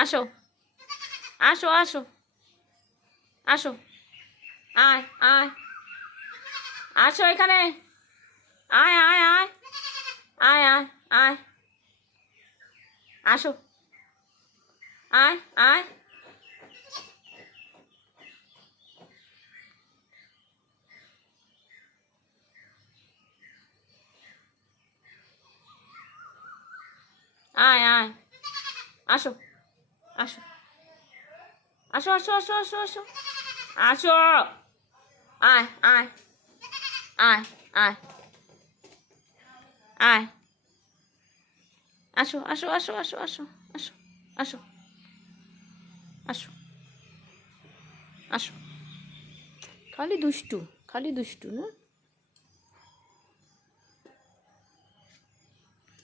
আসো আসো আসো আসো, আয় আয়, আসো এখানে, আয় আয় আয়, আয় আয় আয়, আসো, আয় আয়, আয় আয়, আসো আসো আসো আসো আসো আসো আসো আসো, আয় আয় আয় আয় আয়, আসো আসো আসো আসো আসো আসো আসো আসো আসো, খালি দুষ্টু, খালি দুষ্টু না।